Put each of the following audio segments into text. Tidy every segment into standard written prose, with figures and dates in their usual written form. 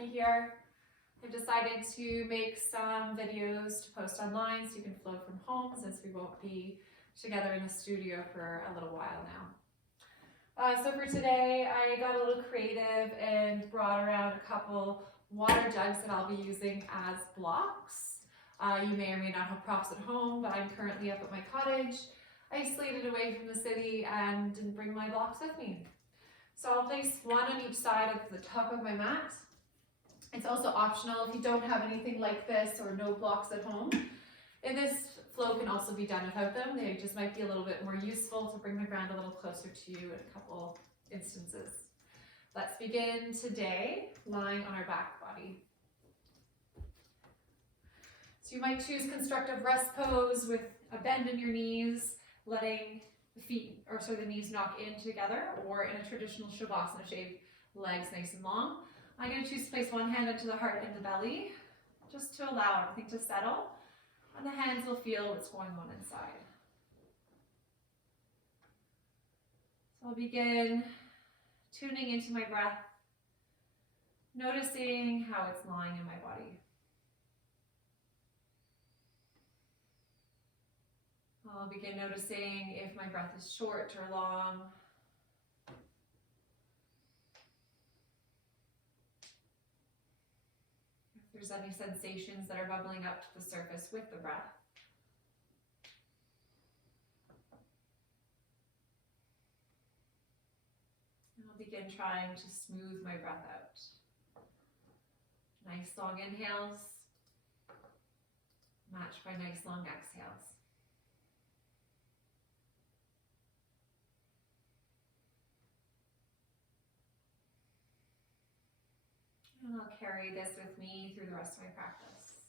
Becky here. I've decided to make some videos to post online so you can flow from home, since we won't be together in the studio for a little while now. So for today, I got a little creative and brought around a couple water jugs that I'll be using as blocks. You may or may not have props at home, but I'm currently up at my cottage, isolated away from the city, and didn't bring my blocks with me. So I'll place one on each side of the top of my mat. It's also optional if you don't have anything like this or no blocks at home. And this flow can also be done without them. They just might be a little bit more useful to bring the ground a little closer to you in a couple instances. Let's begin today lying on our back body. So you might choose constructive rest pose with a bend in your knees, letting the knees knock in together, or in a traditional shavasana shape, legs nice and long. I'm going to choose to place one hand into the heart and the belly, just to allow everything to settle, and the hands will feel what's going on inside. So I'll begin tuning into my breath, noticing how it's lying in my body. I'll begin noticing if my breath is short or long. If there's any sensations that are bubbling up to the surface with the breath. And I'll begin trying to smooth my breath out. Nice long inhales, matched by nice long exhales. And I'll carry this with me through the rest of my practice.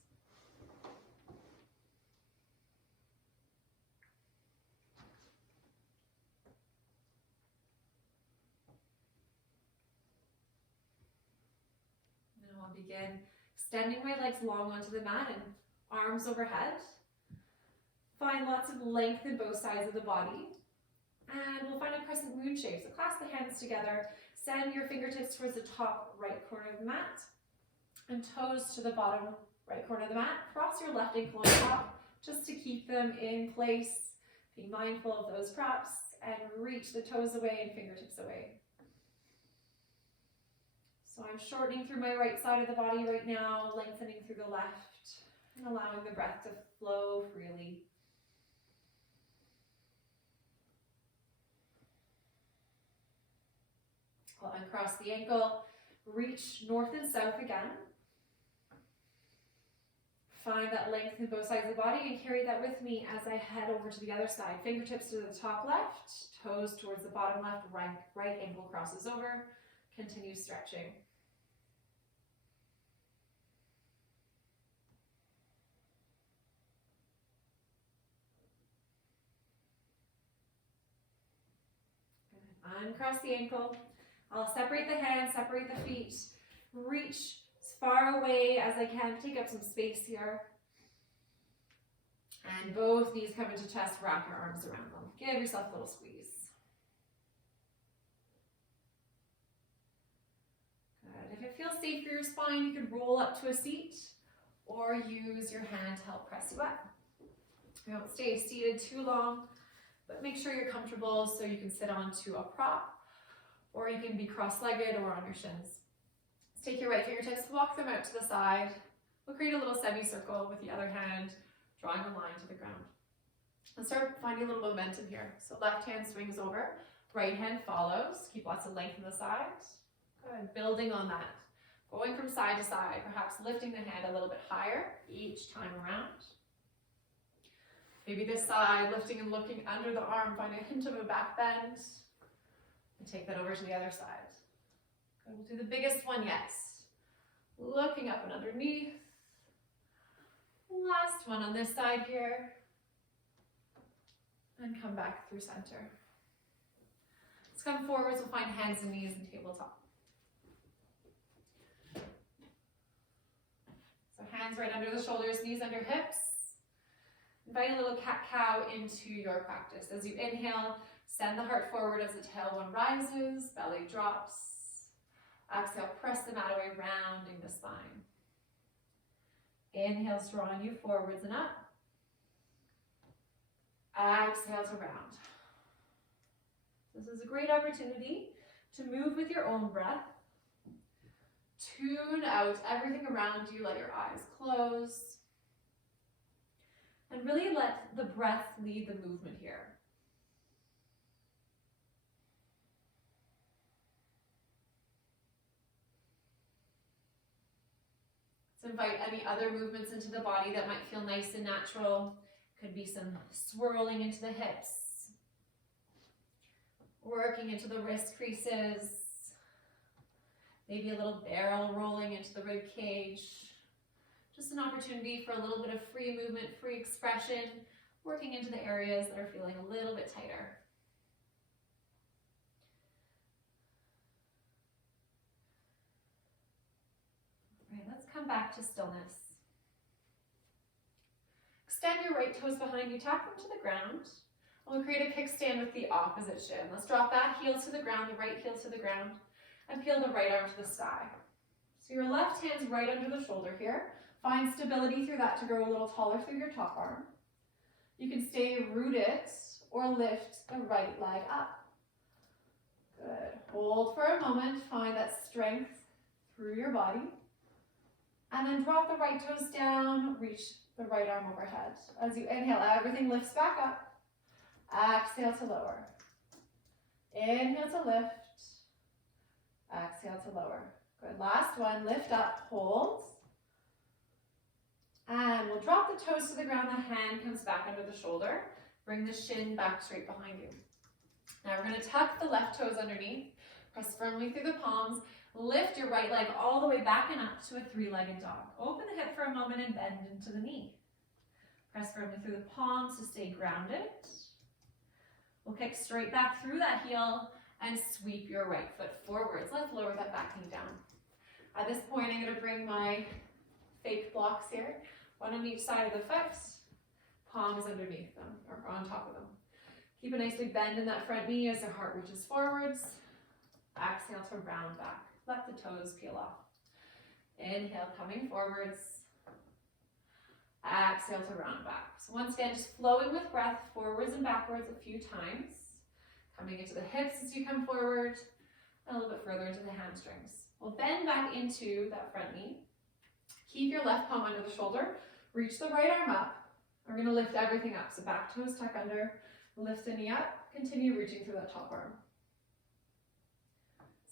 Now I'll begin extending my legs long onto the mat and arms overhead. Find lots of length in both sides of the body. And we'll find a crescent moon shape. So clasp the hands together. Send your fingertips towards the top right corner of the mat and toes to the bottom right corner of the mat. Cross your left ankle on top just to keep them in place. Be mindful of those props and reach the toes away and fingertips away. So I'm shortening through my right side of the body right now, lengthening through the left and allowing the breath to flow freely. I'll uncross the ankle, reach north and south again. Find that length in both sides of the body and carry that with me as I head over to the other side. Fingertips to the top left, toes towards the bottom left, right ankle crosses over. Continue stretching. Good. Uncross the ankle. I'll separate the hands, separate the feet, reach as far away as I can, take up some space here. And both knees come into chest, wrap your arms around them. Give yourself a little squeeze. Good. If it feels safe for your spine, you can roll up to a seat or use your hand to help press you up. Don't stay seated too long, but make sure you're comfortable so you can sit onto a prop. Or you can be cross-legged or on your shins. Let's take your right fingertips, walk them out to the side. We'll create a little semicircle with the other hand, drawing a line to the ground. Let's start finding a little momentum here. So left hand swings over, right hand follows. Keep lots of length in the sides. Good, building on that. Going from side to side, perhaps lifting the hand a little bit higher each time around. Maybe this side, lifting and looking under the arm, find a hint of a back bend. And take that over to the other side. Good. We'll do the biggest one yet. Looking up and underneath. Last one on this side here. And come back through center. Let's come forwards. We'll find hands and knees and tabletop. So hands right under the shoulders, knees under hips. Invite a little cat-cow into your practice. As you inhale, send the heart forward as the tailbone rises, belly drops. Exhale, press the mat away, rounding the spine. Inhale, drawing you forwards and up. Exhale to round. This is a great opportunity to move with your own breath. Tune out everything around you, let your eyes close. And really let the breath lead the movement here. Let's invite any other movements into the body that might feel nice and natural. Could be some swirling into the hips, working into the wrist creases, maybe a little barrel rolling into the rib cage. Just an opportunity for a little bit of free movement, free expression, working into the areas that are feeling a little bit tighter. All right, let's come back to stillness. Extend your right toes behind you, tap them to the ground. And we'll create a kickstand with the opposite shin. Let's drop that heel to the ground, the right heel to the ground, and peel the right arm to the sky. So your left hand's right under the shoulder here. Find stability through that to grow a little taller through your top arm. You can stay rooted or lift the right leg up. Good. Hold for a moment. Find that strength through your body. And then drop the right toes down, reach the right arm overhead. As you inhale, everything lifts back up. Exhale to lower. Inhale to lift. Exhale to lower. Good. Last one. Lift up, hold. And we'll drop the toes to the ground. The hand comes back under the shoulder. Bring the shin back straight behind you. Now we're going to tuck the left toes underneath. Press firmly through the palms. Lift your right leg all the way back and up to a three-legged dog. Open the hip for a moment and bend into the knee. Press firmly through the palms to stay grounded. We'll kick straight back through that heel and sweep your right foot forwards. Let's lower that back knee down. At this point, I'm going to bring my fake blocks here, one on each side of the foot, palms underneath them, or on top of them. Keep a nicely bend in that front knee as the heart reaches forwards. Exhale to round back. Let the toes peel off. Inhale, coming forwards. Exhale to round back. So once again, just flowing with breath, forwards and backwards a few times. Coming into the hips as you come forward, and a little bit further into the hamstrings. We'll bend back into that front knee. Keep your left palm under the shoulder. Reach the right arm up. We're going to lift everything up. So back toes tuck under, lift the knee up, continue reaching through that top arm.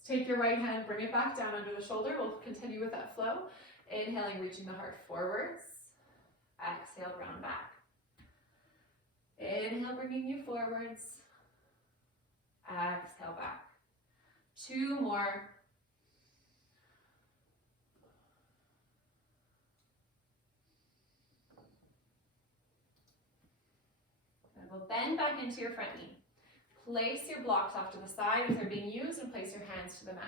Take your right hand, bring it back down under the shoulder. We'll continue with that flow. Inhaling, reaching the heart forwards. Exhale, round back. Inhale, bringing you forwards. Exhale, back. Two more. And we'll bend back into your front knee. Place your blocks off to the side if they're being used and place your hands to the mat.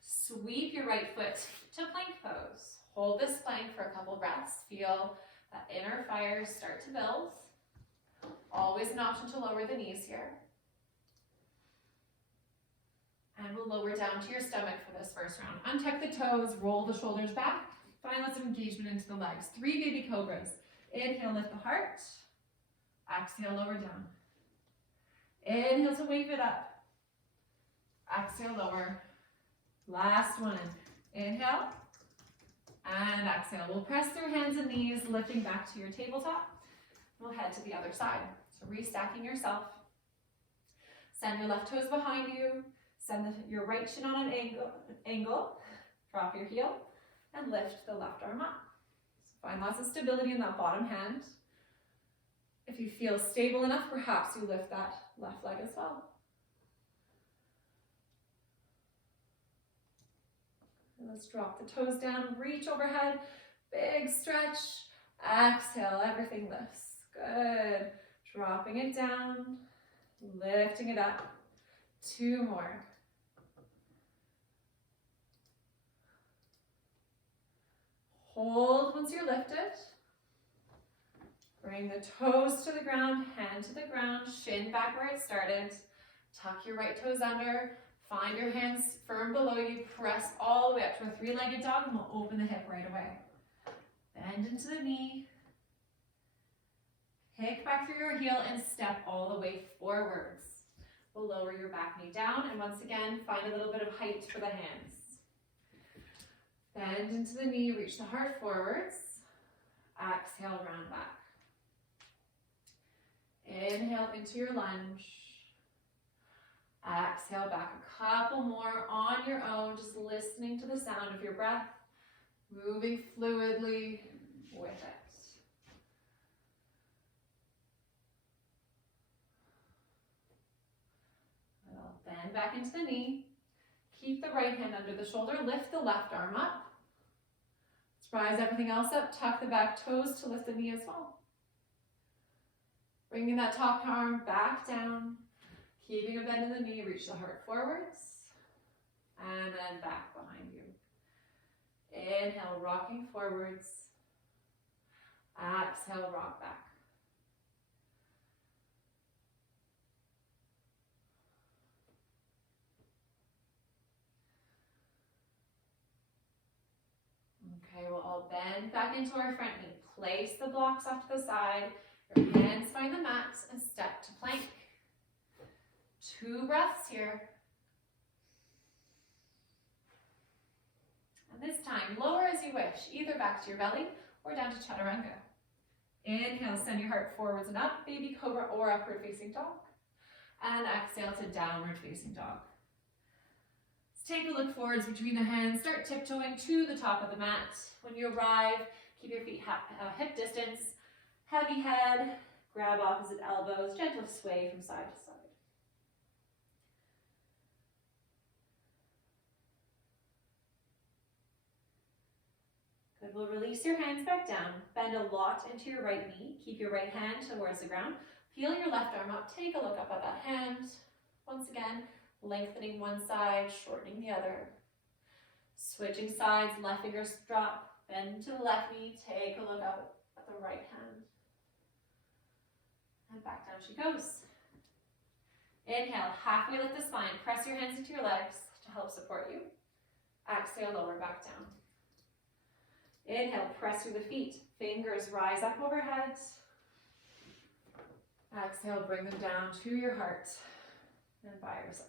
Sweep your right foot to plank pose. Hold this plank for a couple breaths. Feel that inner fire start to build. Always an option to lower the knees here. And we'll lower down to your stomach for this first round. Untuck the toes, roll the shoulders back. Find lots of engagement into the legs. 3 baby cobras. Inhale, lift the heart. Exhale, lower down. Inhale to wave it up. Exhale, lower. Last one. Inhale and exhale. We'll press through hands and knees, lifting back to your tabletop. We'll head to the other side. So restacking yourself. Send your left toes behind you. Send your right shin on an angle. Drop your heel and lift the left arm up. So find lots of stability in that bottom hand. If you feel stable enough, perhaps you lift that left leg as well. And let's drop the toes down, reach overhead, big stretch. Exhale, everything lifts. Good. Dropping it down, lifting it up. 2 more. Hold once you're lifted. Bring the toes to the ground, hand to the ground, shin back where it started. Tuck your right toes under. Find your hands firm below you. Press all the way up to a three-legged dog, and we'll open the hip right away. Bend into the knee. Kick back through your heel and step all the way forwards. We'll lower your back knee down, and once again, find a little bit of height for the hands. Bend into the knee, reach the heart forwards. Exhale, round back. Inhale into your lunge. Exhale back a couple more on your own, just listening to the sound of your breath, moving fluidly with it. Bend back into the knee. Keep the right hand under the shoulder. Lift the left arm up. Let's rise everything else up. Tuck the back toes to lift the knee as well. Bringing that top arm back down. Keeping a bend in the knee. Reach the heart forwards. And then back behind you. Inhale, rocking forwards. Exhale, rock back. Okay, we'll all bend back into our front knee. Place the blocks off to the side. Your hands find the mat and step to plank. 2 breaths here. And this time, lower as you wish, either back to your belly or down to chaturanga. Inhale, send your heart forwards and up, baby cobra or upward facing dog. And exhale to downward facing dog. Take a look forwards between the hands. Start tiptoeing to the top of the mat. When you arrive, keep your feet hip distance. Heavy head, grab opposite elbows, gentle sway from side to side. Good, we'll release your hands back down. Bend a lot into your right knee. Keep your right hand towards the ground. Peel your left arm up. Take a look up at that hand. Once again, lengthening one side, shortening the other. Switching sides, left fingers drop, bend to the left knee, take a look up at the right hand. And back down she goes. Inhale, halfway lift the spine, press your hands into your legs to help support you. Exhale, lower back down. Inhale, press through the feet, fingers rise up overhead. Exhale, bring them down to your heart and by your side.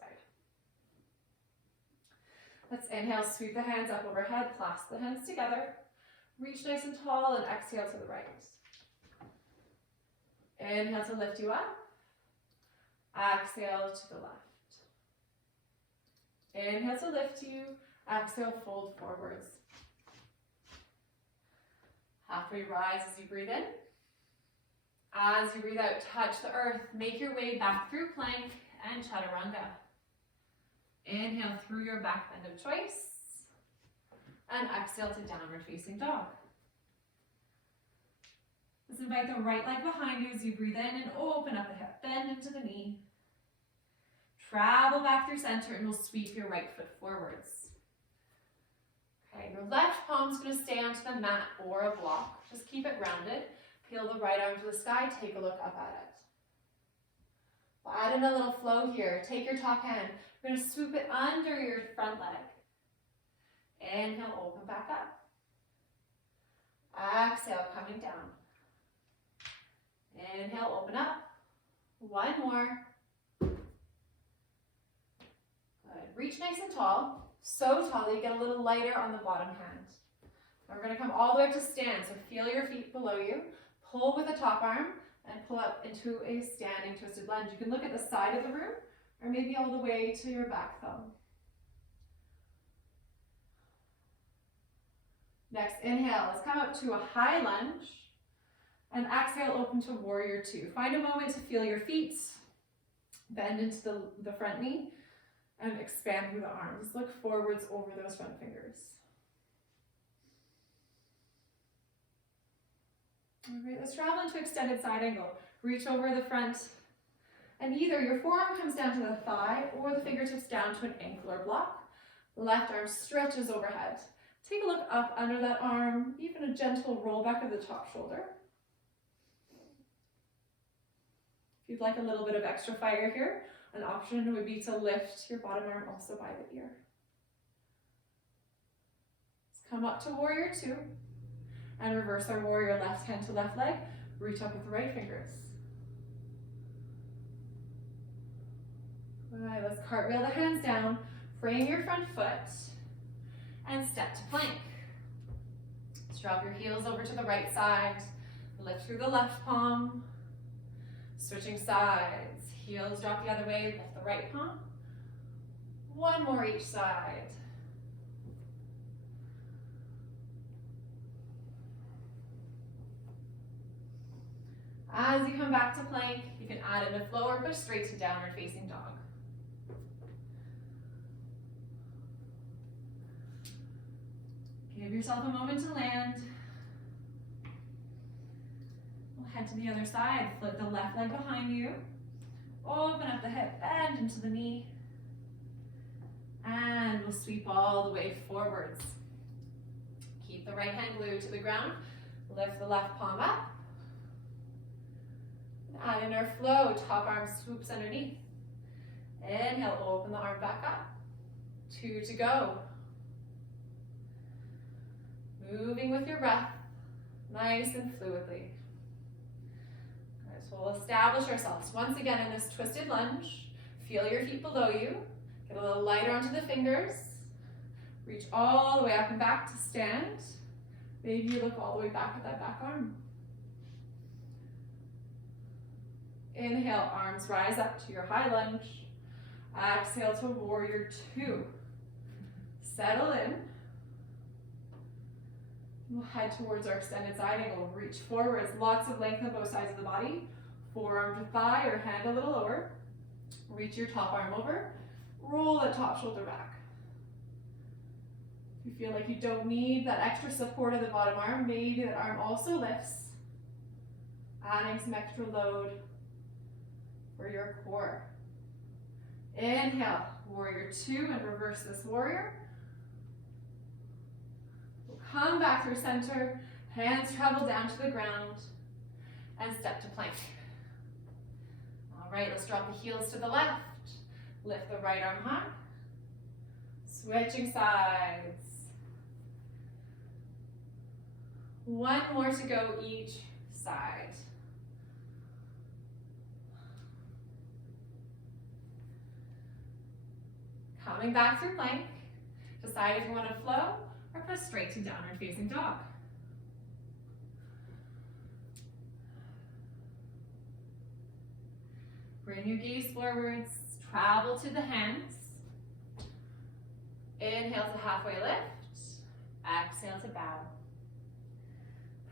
Let's inhale, sweep the hands up overhead, clasp the hands together. Reach nice and tall and exhale to the right. Inhale to lift you up. Exhale to the left. Inhale to lift you. Exhale, fold forwards. Halfway rise as you breathe in. As you breathe out, touch the earth. Make your way back through plank and chaturanga. Inhale through your back bend of choice. And exhale to downward facing dog. Let's invite the right leg behind you as you breathe in and open up the hip. Bend into the knee. Travel back through center and we'll sweep your right foot forwards. Okay, your left palm's going to stay onto the mat or a block. Just keep it grounded. Peel the right arm to the sky. Take a look up at it. We'll add in a little flow here. Take your top hand. We're going to swoop it under your front leg. Inhale, open back up. Exhale, coming down. Inhale, open up. One more. Good. Reach nice and tall. So tall that you get a little lighter on the bottom hand. Now we're going to come all the way up to stand. So feel your feet below you. Pull with the top arm and pull up into a standing twisted lunge. You can look at the side of the room or maybe all the way to your back thumb. Next, inhale. Let's come up to a high lunge. And exhale, open to warrior two. Find a moment to feel your feet. Bend into the front knee and expand through the arms. Look forwards over those front fingers. All right, let's travel into extended side angle. Reach over the front. And either your forearm comes down to the thigh or the fingertips down to an ankle or block. The left arm stretches overhead. Take a look up under that arm, even a gentle roll back of the top shoulder. If you'd like a little bit of extra fire here, An option would be to lift your bottom arm also by the ear. Let's come up to warrior two and reverse our warrior. Left hand to left leg, reach up with the right fingers. All right, let's cartwheel the hands down, frame your front foot, and step to plank. Let's drop your heels over to the right side, lift through the left palm, switching sides, heels drop the other way, lift the right palm. One more each side. As you come back to plank, you can add in a flow or push straight to downward facing dog. Give yourself a moment to land. We'll head to the other side. Flip the left leg behind you. Open up the hip, bend into the knee. And we'll sweep all the way forwards. Keep the right hand glued to the ground. Lift the left palm up. Add in our flow, top arm swoops underneath. Inhale, open the arm back up. 2 to go. Moving with your breath, nice and fluidly. All right, so we'll establish ourselves once again in this twisted lunge. Feel your feet below you. Get a little lighter onto the fingers. Reach all the way up and back to stand. Maybe you look all the way back at that back arm. Inhale, arms rise up to your high lunge. Exhale to warrior two. Settle in. We'll head towards our extended side angle. Reach forwards, lots of length on both sides of the body. Forearm to thigh or hand a little lower. Reach your top arm over. Roll the top shoulder back. If you feel like you don't need that extra support of the bottom arm, maybe that arm also lifts. Adding some extra load for your core. Inhale, warrior two, and reverse this warrior. We'll come back through center, hands travel down to the ground, and step to plank. All right, let's drop the heels to the left. Lift the right arm high. Switching sides. One more to go each side. Coming back through plank. Decide if you want to flow or press straight to downward facing dog. Bring your gaze forwards, travel to the hands. Inhale to halfway lift. Exhale to bow.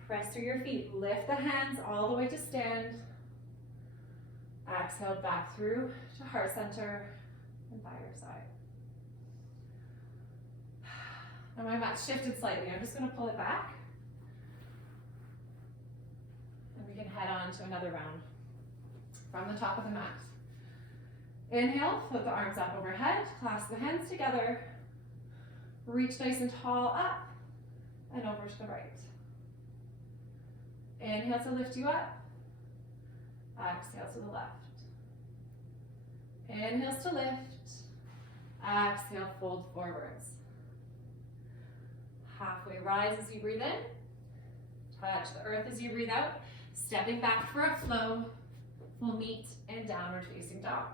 Press through your feet, lift the hands all the way to stand. Exhale back through to heart center and by your side. Now my mat shifted slightly. I'm just going to pull it back. And we can head on to another round from the top of the mat. Inhale, float the arms up overhead, clasp the hands together. Reach nice and tall up and over to the right. Inhale to lift you up. Exhale to the left. Inhales to lift. Exhale, fold forwards. Halfway rise as you breathe in. Touch the earth as you breathe out. Stepping back for a flow. We'll meet in downward facing dog.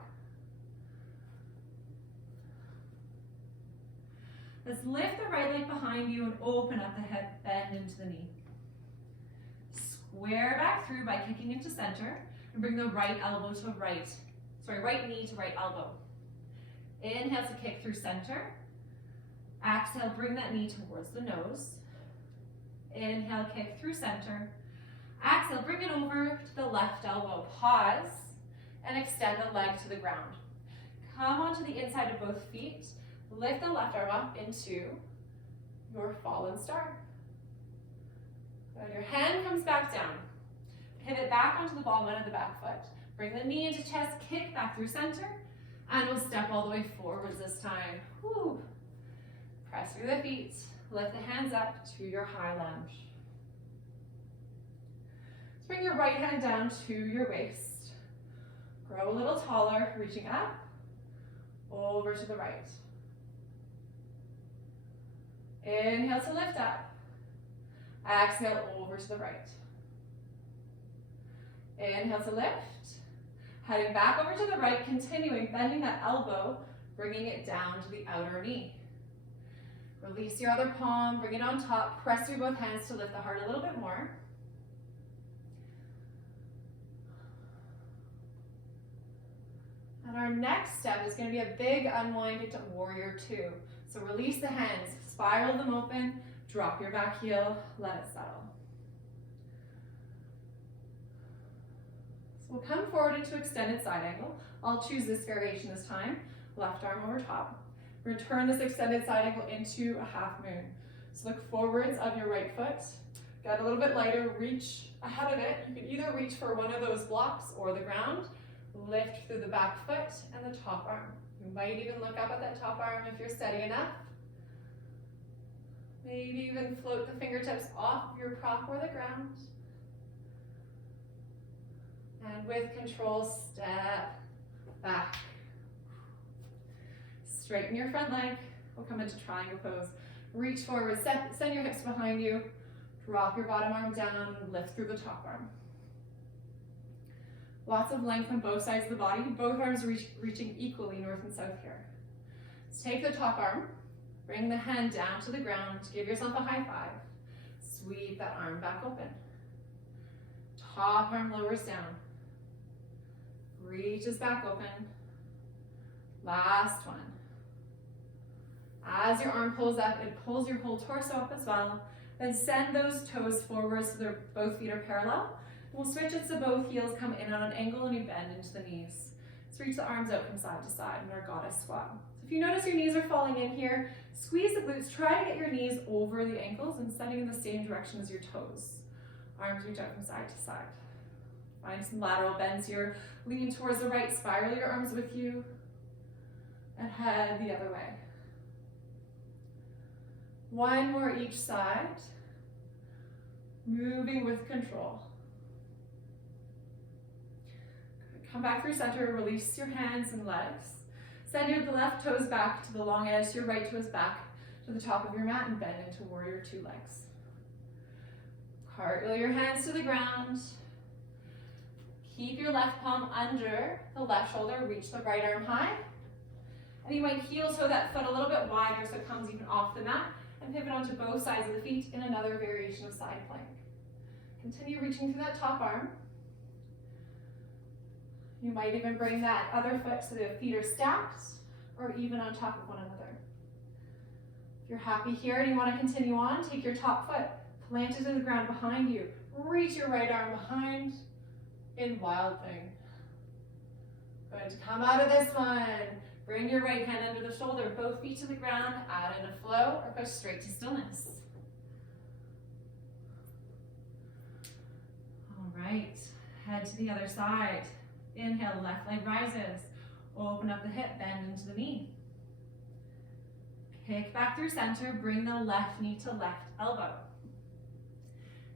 Let's lift the right leg behind you and open up the head, bend into the knee. Square back through by kicking into center and bring the right right knee to right elbow. Inhale to kick through center. Exhale, bring that knee towards the nose. Inhale, kick through center. Exhale, bring it over to the left elbow. Pause and extend the leg to the ground. Come onto the inside of both feet. Lift the left arm up into your fallen star. Good. Your hand comes back down. Pivot back onto the ball of the back foot. Bring the knee into chest, kick back through center, and we'll step all the way forwards this time. Whew. Press through the feet, lift the hands up to your high lunge. Let's bring your right hand down to your waist. Grow a little taller, reaching up over to the right. Inhale to lift up. Exhale over to the right. Inhale to lift. Heading back over to the right, continuing, bending that elbow, bringing it down to the outer knee. Release your other palm, bring it on top, press through both hands to lift the heart a little bit more. And our next step is going to be a big unwind into warrior two. So release the hands, spiral them open, drop your back heel, let it settle. So we'll come forward into extended side angle. I'll choose this variation this time, left arm over top. We're going to turn this extended side angle into a half moon. So look forwards of your right foot, get a little bit lighter, reach ahead of it. You can either reach for one of those blocks or the ground. Lift through the back foot and the top arm. You might even look up at that top arm if you're steady enough. Maybe even float the fingertips off your prop or the ground. And with control, step back. Straighten your front leg. We'll come into triangle pose. Reach forward, send your hips behind you. Drop your bottom arm down, lift through the top arm. Lots of length on both sides of the body, both arms reaching equally north and south here. So take the top arm, bring the hand down to the ground, give yourself a high five. Sweep that arm back open. Top arm lowers down. Reaches back open. Last one. As your arm pulls up, it pulls your whole torso up as well. Then send those toes forward so both feet are parallel. We'll switch it so both heels come in on an angle and you bend into the knees. So reach the arms out from side to side in our goddess squat. So if you notice your knees are falling in here, squeeze the glutes, try to get your knees over the ankles and setting in the same direction as your toes. Arms reach out from side to side. Find some lateral bends here. Lean towards the right, spiral your arms with you, and head the other way. One more each side. Moving with control. Come back through center, release your hands and legs. Send your left toes back to the long edge, your right toes back to the top of your mat and bend into warrior two legs. Cartwheel your hands to the ground. Keep your left palm under the left shoulder, reach the right arm high. And you might heel toe that foot a little bit wider so it comes even off the mat and pivot onto both sides of the feet in another variation of side plank. Continue reaching through that top arm. You might even bring that other foot so the feet are stacked or even on top of one another. If you're happy here and you want to continue on, take your top foot, plant it to the ground behind you. Reach your right arm behind in wild thing. Good, to come out of this one. Bring your right hand under the shoulder, both feet to the ground, add in a flow or go straight to stillness. All right, head to the other side. Inhale, left leg rises. Open up the hip, bend into the knee. Kick back through center, bring the left knee to left elbow.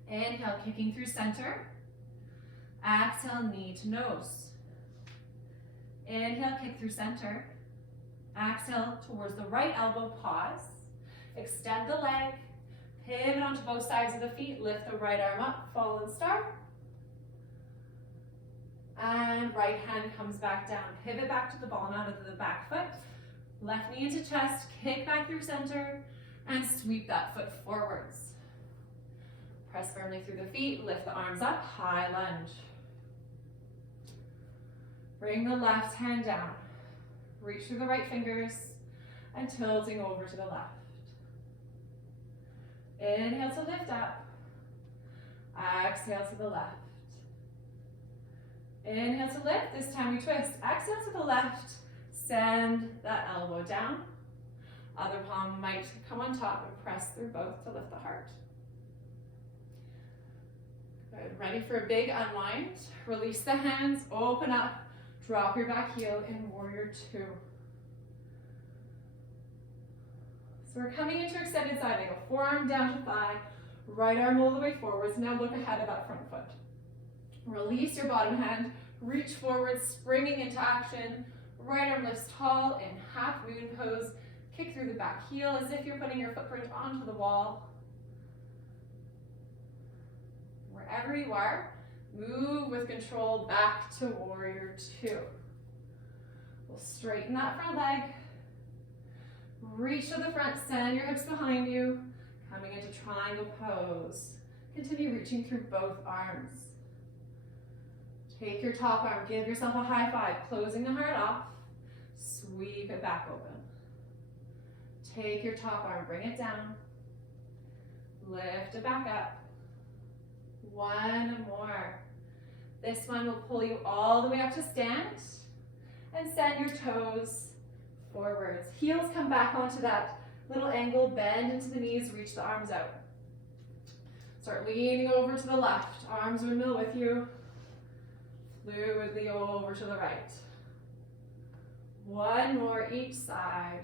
Inhale, kicking through center. Exhale, knee to nose. Inhale, kick through center. Exhale, towards the right elbow, pause. Extend the leg. Pivot onto both sides of the feet. Lift the right arm up, fallen star. And right hand comes back down. Pivot back to the ball, now to the back foot. Left knee into chest, kick back through center, and sweep that foot forwards. Press firmly through the feet, lift the arms up, high lunge. Bring the left hand down. Reach through the right fingers, and tilting over to the left. Inhale to lift up. Exhale to the left. Inhale to lift, this time we twist. Exhale to the left, send that elbow down. Other palm might come on top and press through both to lift the heart. Good, ready for a big unwind. Release the hands, open up, drop your back heel in warrior two. So we're coming into extended side angle, forearm down to thigh, right arm all the way forwards. Now look ahead of that front foot. Release your bottom hand, reach forward, springing into action, Right arm lifts tall in half moon pose. Kick through the back heel as if you're putting your footprint onto the wall. Wherever you are, move with control back to warrior two. We'll straighten that front leg. Reach to the front, send your hips behind you. Coming into triangle pose. Continue reaching through both arms. Take your top arm, give yourself a high five, closing the heart off. Sweep it back open. Take your top arm, bring it down. Lift it back up. One more. This one will pull you all the way up to stand and send your toes forwards. Heels come back onto that little angle, bend into the knees, reach the arms out. Start leaning over to the left, arms windmill with you. Fluidly over to the right. One more each side.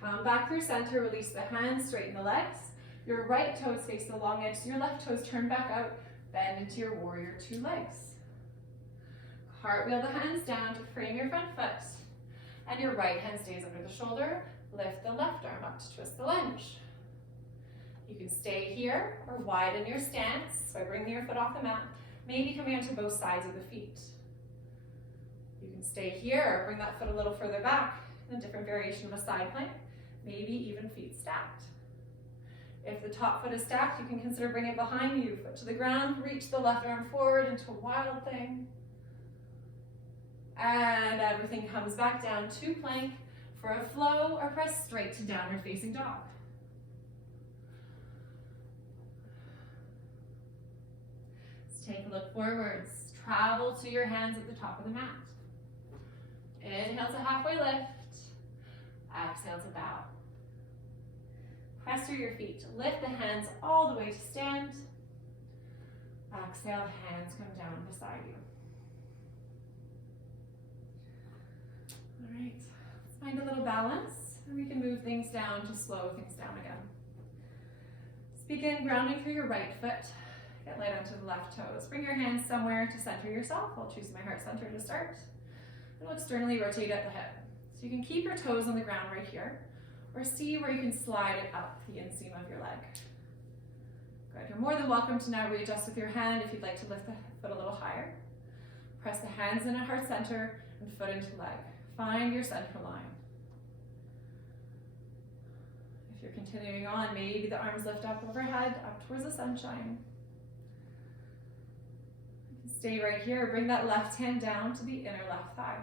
Come back through center, release the hands, straighten the legs. Your right toes face the long edge, so your left toes turn back out, bend into your warrior two legs. Cartwheel the hands down to frame your front foot, and your right hand stays under the shoulder. Lift the left arm up to twist the lunge. You can stay here or widen your stance by bringing your foot off the mat, maybe coming onto both sides of the feet. You can stay here or bring that foot a little further back in a different variation of a side plank, maybe even feet stacked. If the top foot is stacked, you can consider bringing it behind you, foot to the ground, reach the left arm forward into a wild thing. And everything comes back down to plank for a flow or press straight to downward facing dog. Let's take a look forwards. Travel to your hands at the top of the mat. Inhale to halfway lift. Exhale to bow. Press through your feet. Lift the hands all the way to stand. Exhale, hands come down beside you. All right, let's find a little balance, and we can move things down to slow things down again. Let's begin grounding through your right foot. Get light onto the left toes. Bring your hands somewhere to center yourself. I'll choose my heart center to start. And we'll externally rotate at the hip. So you can keep your toes on the ground right here, or see where you can slide it up the inseam of your leg. Good, you're more than welcome to now readjust with your hand if you'd like to lift the foot a little higher. Press the hands in at heart center and foot into leg. Find your center line. If you're continuing on, maybe the arms lift up overhead, up towards the sunshine. You can stay right here. Bring that left hand down to the inner left thigh.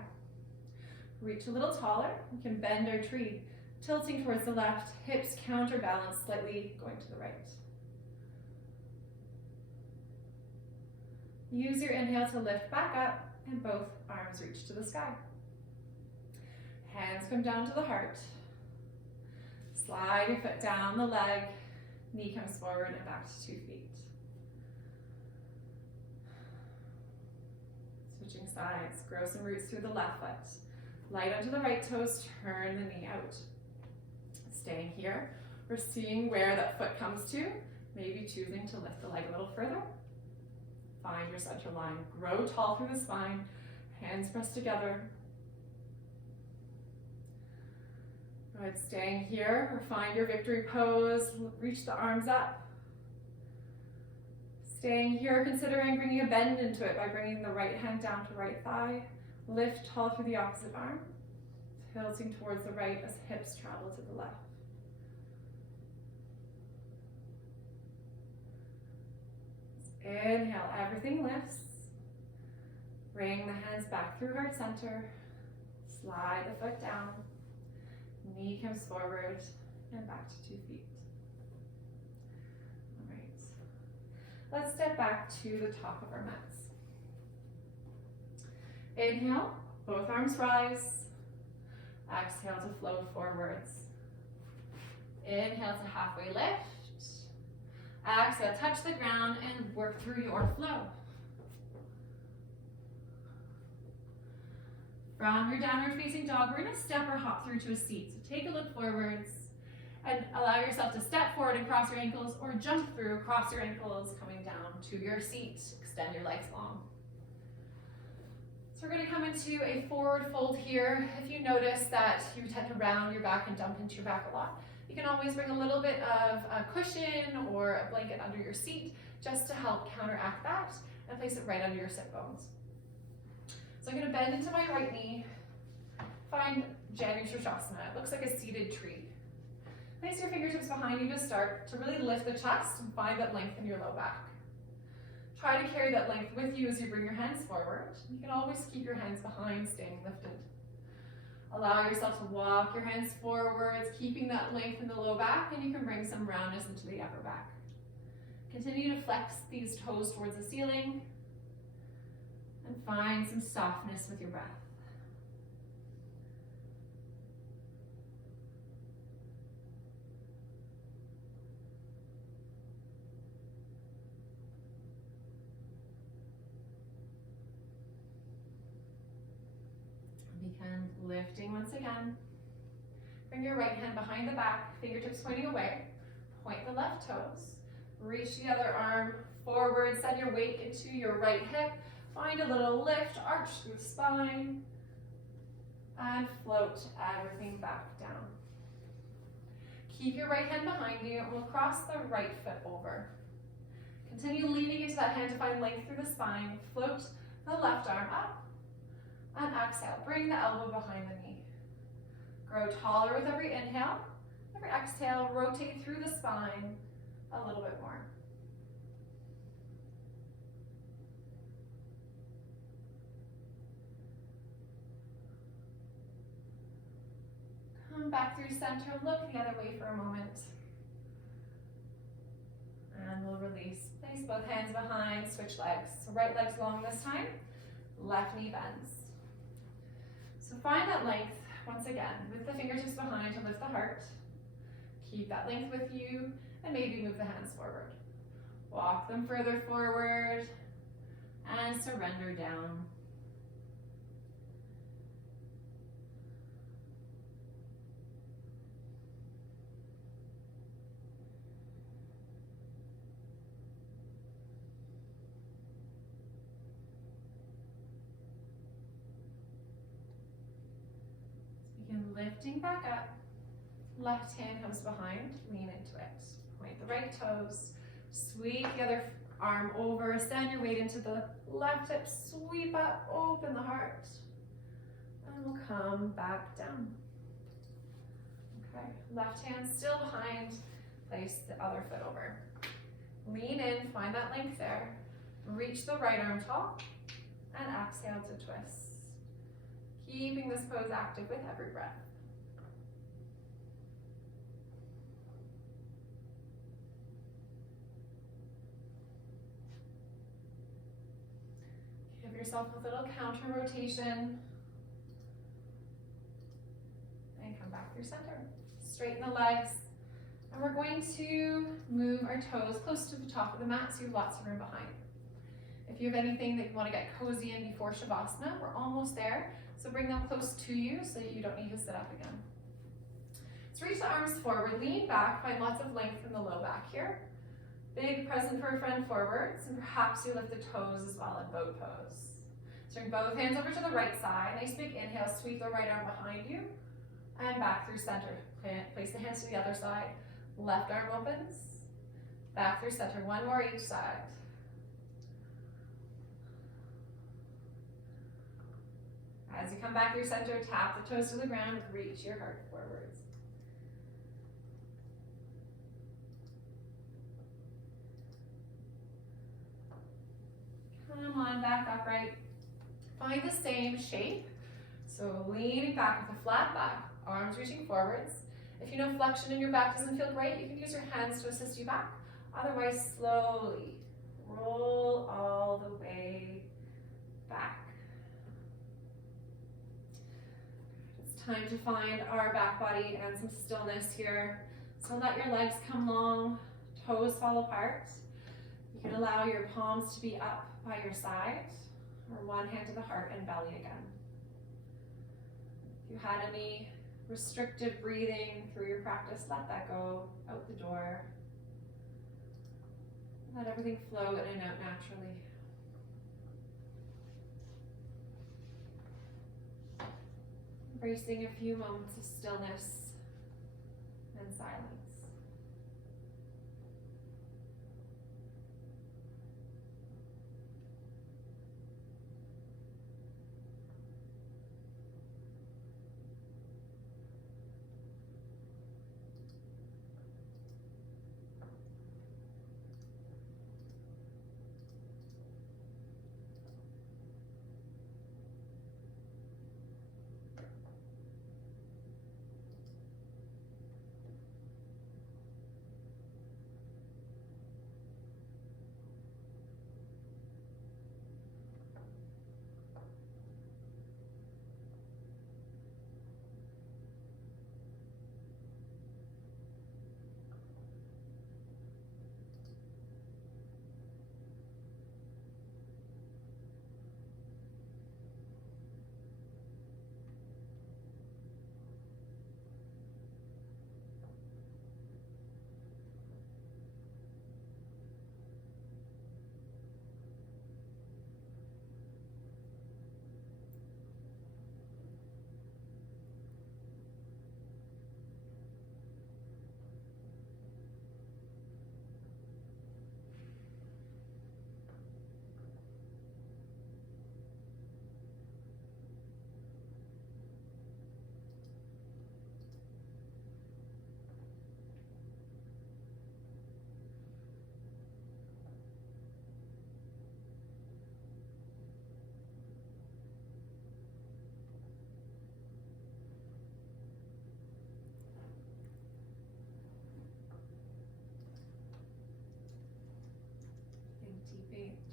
Reach a little taller. We can bend our tree, tilting towards the left, hips counterbalance slightly, going to the right. Use your inhale to lift back up, and both arms reach to the sky. Hands come down to the heart. Slide your foot down the leg, knee comes forward and back to 2 feet. Switching sides, grow some roots through the left foot. Light onto the right toes, turn the knee out. Staying here, we're seeing where that foot comes to, maybe choosing to lift the leg a little further. Find your center line, grow tall through the spine, hands pressed together. Good, staying here, or find your victory pose, reach the arms up. Staying here, considering bringing a bend into it by bringing the right hand down to right thigh. Lift tall through the opposite arm, tilting towards the right as hips travel to the left. Inhale, everything lifts. Bring the hands back through heart center. Slide the foot down. Knee comes forward and back to 2 feet. All right. Let's step back to the top of our mats. Inhale, both arms rise. Exhale to flow forwards. Inhale to halfway lift. Exhale, touch the ground and work through your flow. From your downward facing dog, we're gonna step or hop through to a seat. So take a look forwards And allow yourself to step forward and cross your ankles, or jump through, cross your ankles, coming down to your seat. Extend your legs long. So we're going to come into a forward fold here. If you notice that you tend to round your back and dump into your back a lot, you can always bring a little bit of a cushion or a blanket under your seat just to help counteract that, and place it right under your sit bones. So I'm going to bend into my right knee, find Janushirshasana. It looks like a seated tree. Place your fingertips behind you to start to really lift the chest and find that length in your low back. Try to carry that length with you as you bring your hands forward. You can always keep your hands behind, staying lifted. Allow yourself to walk your hands forwards, keeping that length in the low back, and you can bring some roundness into the upper back. Continue to flex these toes towards the ceiling and find some softness with your breath. Begin lifting once again. Bring your right hand behind the back, fingertips pointing away. Point the left toes. Reach the other arm forward, send your weight into your right hip. Find a little lift, arch through the spine, and float everything back down. Keep your right hand behind you, and we'll cross the right foot over. Continue leaning into that hand to find length through the spine. Float the left arm up, and exhale. Bring the elbow behind the knee. Grow taller with every inhale. Every exhale, rotate through the spine a little bit more. Come back through center, look the other way for a moment. And we'll release. Place both hands behind, switch legs. So right leg's long this time, left knee bends. So find that length once again with the fingertips behind to lift the heart. Keep that length with you, and maybe move the hands forward. Walk them further forward and surrender down. Begin lifting back up. Left hand comes behind, lean into it. Point the right toes, sweep the other arm over, send your weight into the left hip, sweep up, open the heart, and we'll come back down. Okay, left hand still behind, place the other foot over. Lean in, find that length there, reach the right arm tall, and exhale to twist. Keeping this pose active with every breath. Give yourself a little counter rotation. And come back through center. Straighten the legs. And we're going to move our toes close to the top of the mat so you have lots of room behind. If you have anything that you want to get cozy in before Shavasana, we're almost there. So bring them close to you so that you don't need to sit up again. So reach the arms forward, lean back, find lots of length in the low back here. Big present for a friend forwards, and perhaps you lift the toes as well in boat pose. So bring both hands over to the right side. Nice big inhale, sweep the right arm behind you, and back through center. Place the hands to the other side. Left arm opens, back through center. One more each side. As you come back through center, tap the toes to the ground, reach your heart forwards. Come on back upright. Find the same shape. So leaning back with a flat back, arms reaching forwards. If you know flexion in your back doesn't feel great, you can use your hands to assist you back. Otherwise, slowly roll all the way back. It's time to find our back body and some stillness here. So let your legs come long, toes fall apart. You can allow your palms to be up by your side, or one hand to the heart and belly again. If you had any restrictive breathing through your practice, let that go out the door. Let everything flow in and out naturally. Embracing a few moments of stillness and silence.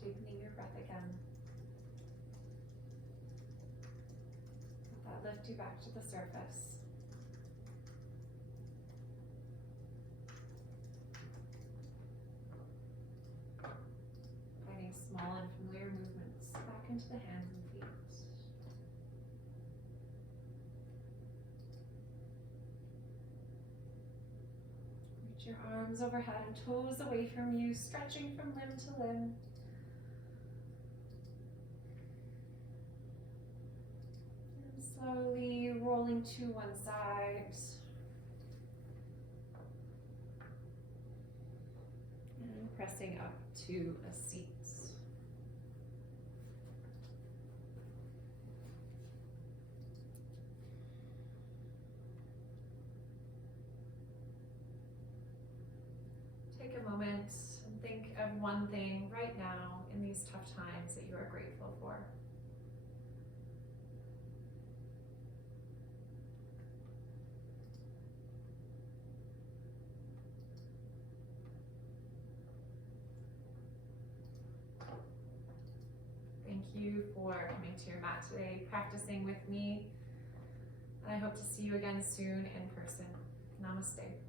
Deepening your breath again. Let that lift you back to the surface. Finding small and familiar movements back into the hands and feet. Reach your arms overhead and toes away from you, stretching from limb to limb. Slowly rolling to one side. And pressing up to a seat. Take a moment and think of one thing right now in these tough times that you are grateful for. Thank you for coming to your mat today, practicing with me. And I hope to see you again soon in person. Namaste.